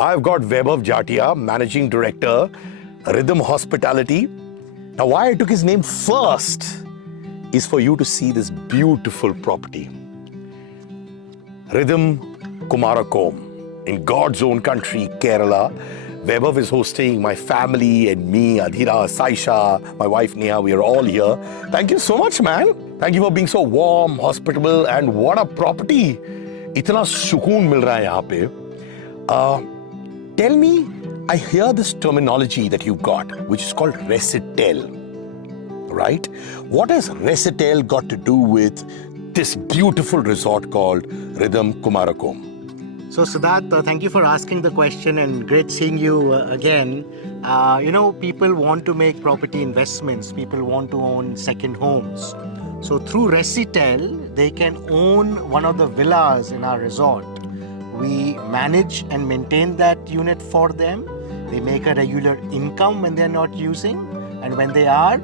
I've got Vaibhav Jatia, Managing Director, Rhythm Hospitality. Now, why I took his name first is for you to see this beautiful property. Rhythm Kumarakom, in God's own country, Kerala. Vaibhav is hosting my family and me, Adhira, Saisha, my wife Neha, we are all here. Thank you so much, man. Thank you for being so warm, hospitable, and what a property. Itna sukoon mil raha hai yahan pe. Tell me, I hear this terminology that you've got, which is called ResiTel, right? What has ResiTel got to do with this beautiful resort called Rhythm Kumarakom? So Siddharth, thank you for asking the question and great seeing you again. People want to make property investments. People want to own second homes. So through ResiTel, they can own one of the villas in our resort. We manage and maintain that unit for them. They make a regular income when they're not using, and when they are,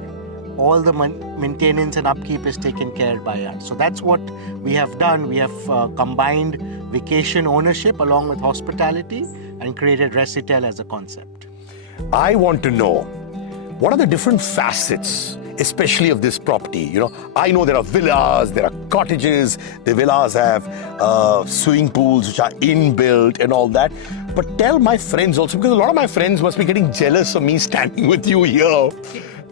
all the maintenance and upkeep is taken care by us. So that's what we have done. We have combined vacation ownership along with hospitality and created ResiTel as a concept. I want to know, what are the different facets, especially of this property? I know there are villas, there are cottages, the villas have swimming pools which are inbuilt and all that. But tell my friends also, because a lot of my friends must be getting jealous of me standing with you here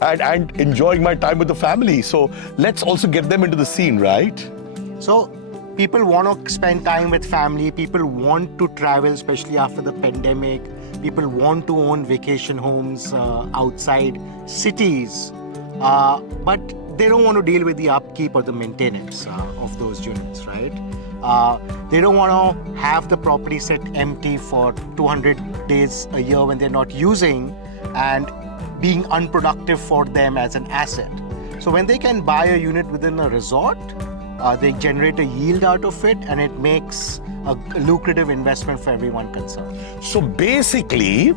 and enjoying my time with the family. So let's also get them into the scene, right? So people want to spend time with family, people want to travel, especially after the pandemic. People want to own vacation homes outside cities. But they don't want to deal with the upkeep or the maintenance of those units, right? They don't want to have the property set empty for 200 days a year when they're not using and being unproductive for them as an asset. So when they can buy a unit within a resort, they generate a yield out of it, and it makes a lucrative investment for everyone concerned. So basically,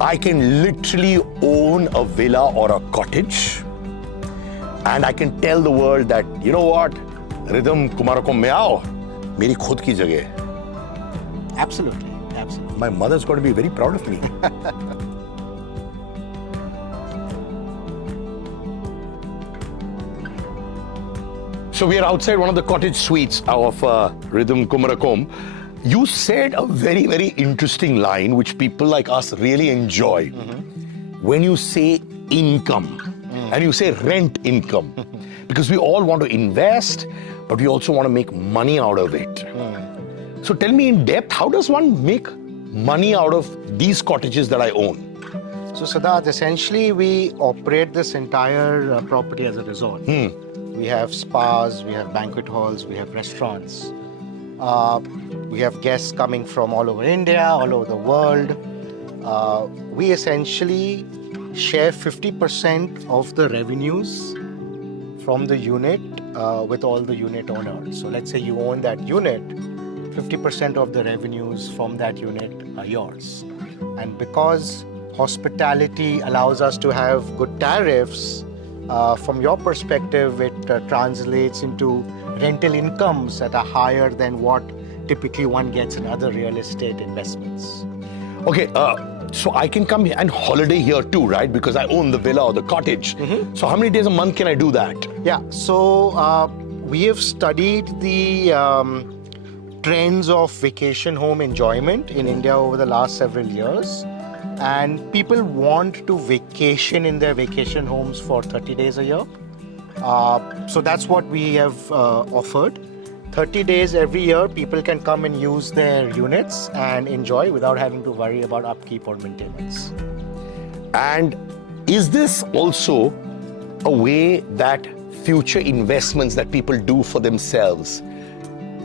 I can literally own a villa or a cottage, and I can tell the world that, you know what, Rhythm Kumarakom mein aao, meri khud ki jagah hai. Absolutely, absolutely. My mother's going to be very proud of me. So we are outside one of the cottage suites of Rhythm Kumarakom. You said a very, very interesting line which people like us really enjoy. When you say income and you say rent income, because we all want to invest, but we also want to make money out of it. So tell me in depth, how does one make money out of these cottages that I own? So Siddharth, essentially we operate this entire property as a resort. We have spas, we have banquet halls, we have restaurants. We have guests coming from all over India, all over the world. We essentially share 50% of the revenues from the unit with all the unit owners. So let's say you own that unit, 50% of the revenues from that unit are yours. And because hospitality allows us to have good tariffs, from your perspective, it translates into rental incomes that are higher than what typically one gets in other real estate investments. Okay, so I can come here and holiday here too, right? Because I own the villa or the cottage. So how many days a month can I do that? Yeah, so we have studied the trends of vacation home enjoyment in India over the last several years. And people want to vacation in their vacation homes for 30 days a year. So that's what we have offered. 30 days every year, people can come and use their units and enjoy without having to worry about upkeep or maintenance. And is this also a way that future investments that people do for themselves,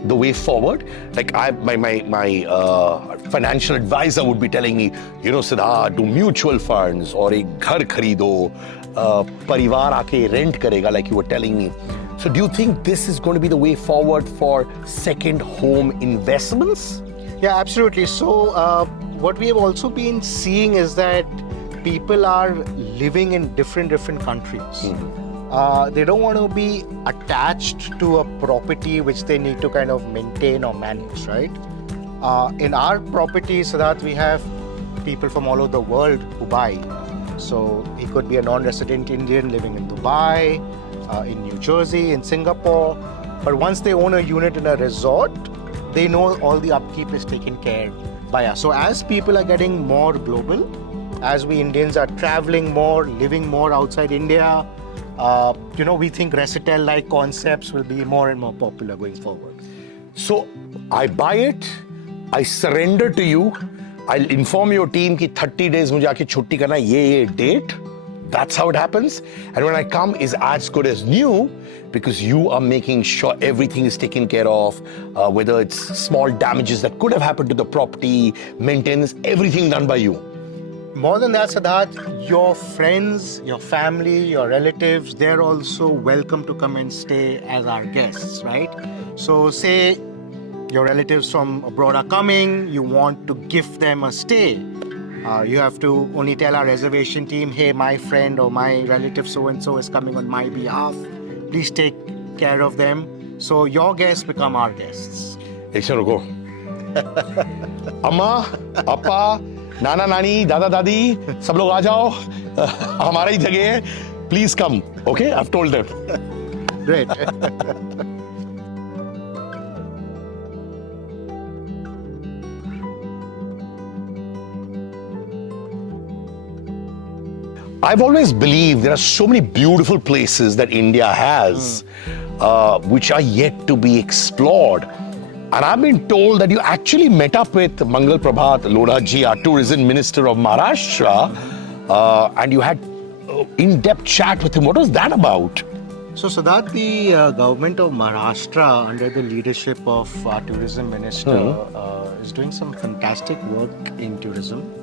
the way forward? Like my financial advisor would be telling me, Siddharth, do mutual funds or ek ghar kharido, parivar aake rent karega, like you were telling me. So do you think this is going to be the way forward for second home investments? Yeah, absolutely. So what we have also been seeing is that people are living in different countries. They don't want to be attached to a property which they need to kind of maintain or manage, right? In our property, Siddharth, we have people from all over the world who buy. So he could be a non-resident Indian living in Dubai, in New Jersey, in Singapore. But once they own a unit in a resort, they know all the upkeep is taken care by us. So as people are getting more global, as we Indians are traveling more, living more outside India, we think ResiTel-like concepts will be more and more popular going forward. So I buy it, I surrender to you, I'll inform your team कि 30 days मुझे आके छुट्टी करना है ये date. That's how it happens. And when I come, is as good as new because you are making sure everything is taken care of, whether it's small damages that could have happened to the property, maintenance, everything done by you. More than that, Siddharth, your friends, your family, your relatives, they're also welcome to come and stay as our guests, right? So say your relatives from abroad are coming, you want to gift them a stay. You have to only tell our reservation team, hey, my friend or my relative so-and-so is coming on my behalf. Please take care of them. So your guests become our guests. एक से रुको. अम्मा, अप्पा, नाना नानी, दादा दादी, सब लोग आ जाओ. हमारा ही जगह है. Please come. Okay, I've told them. Great. I've always believed there are so many beautiful places that India has, which are yet to be explored. And I've been told that you actually met up with Mangal Prabhat Lonavala, our tourism minister of Maharashtra, and you had in-depth chat with him. What was that about? So Siddharth, the government of Maharashtra under the leadership of our tourism minister is doing some fantastic work in tourism.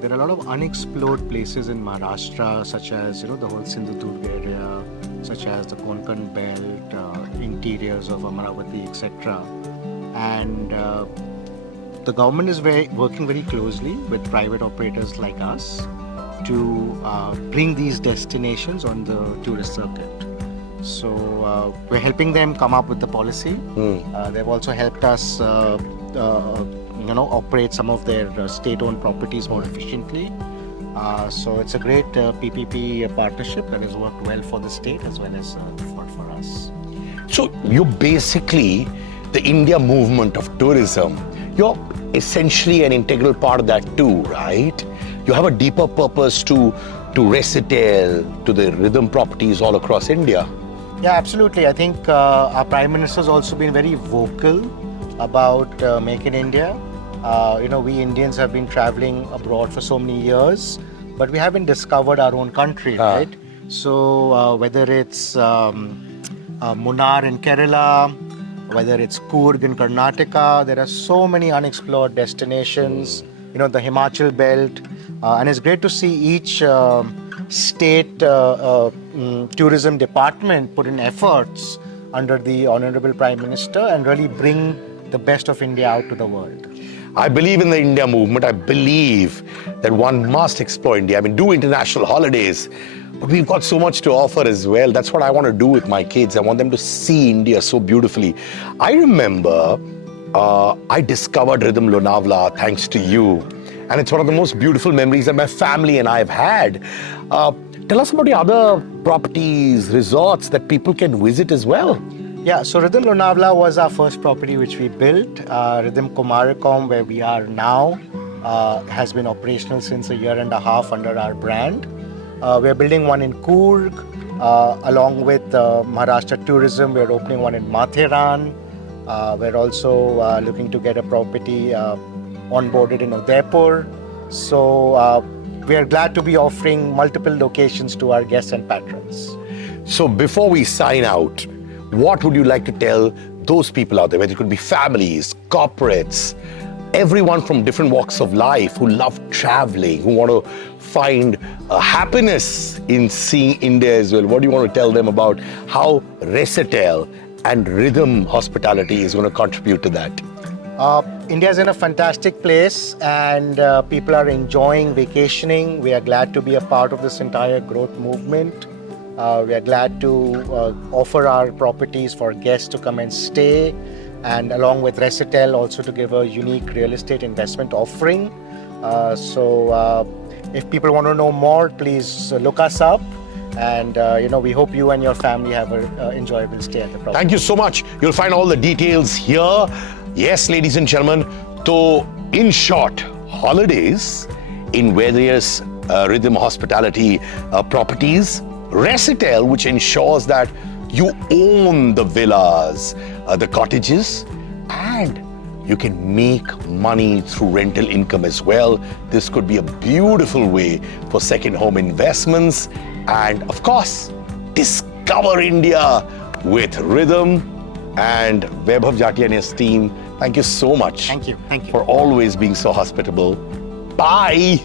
There are a lot of unexplored places in Maharashtra, such as the whole Sindhudurg area, such as the Konkan belt, interiors of Amaravati, etc. And the government is working very closely with private operators like us to bring these destinations on the tourist circuit. So we're helping them come up with the policy. They've also helped us operate some of their state-owned properties more efficiently. So it's a great PPP partnership that has worked well for the state as well as for us. So you're basically the India movement of tourism. You're essentially an integral part of that too, right? You have a deeper purpose to ResiTel, to the Rhythm properties all across India. Yeah, absolutely. I think our Prime Minister has also been very vocal about Make in India. We Indians have been traveling abroad for so many years, but we haven't discovered our own country, right? So whether it's Munnar in Kerala, whether it's Coorg in Karnataka, there are so many unexplored destinations, the Himachal belt, and it's great to see each state tourism department put in efforts under the Honorable Prime Minister and really bring the best of India out to the world. I believe in the India movement. I believe that one must explore India. I mean, do international holidays. But we've got so much to offer as well. That's what I want to do with my kids. I want them to see India so beautifully. I remember I discovered Rhythm Lonavala thanks to you. And it's one of the most beautiful memories that my family and I have had. Tell us about the other properties, resorts that people can visit as well. Yeah, so Rhythm Lonavala was our first property which we built. Rhythm Kumarakom, where we are now, has been operational since a year and a half under our brand. We're building one in Coorg. Along with Maharashtra Tourism, we're opening one in Matheran. We're also looking to get a property onboarded in Udaipur. So we are glad to be offering multiple locations to our guests and patrons. So before we sign out, what would you like to tell those people out there, whether it could be families, corporates, everyone from different walks of life who love traveling, who want to find happiness in seeing India as well? What do you want to tell them about how ResiTel and Rhythm Hospitality is going to contribute to that? India is in a fantastic place, and people are enjoying vacationing. We are glad to be a part of this entire growth movement. We are glad to offer our properties for guests to come and stay, and along with ResiTel also to give a unique real estate investment offering. If people want to know more, please look us up. And we hope you and your family have an enjoyable stay at the property. Thank you so much. You'll find all the details here. Yes, ladies and gentlemen. So, in short, holidays in various Rhythm Hospitality properties. ResiTel, which ensures that you own the villas, the cottages, and you can make money through rental income as well. This could be a beautiful way for second home investments. And of course, discover India with Rhythm. And Vaibhav Jatia and his team, thank you so much. Thank you. For always being so hospitable. Bye.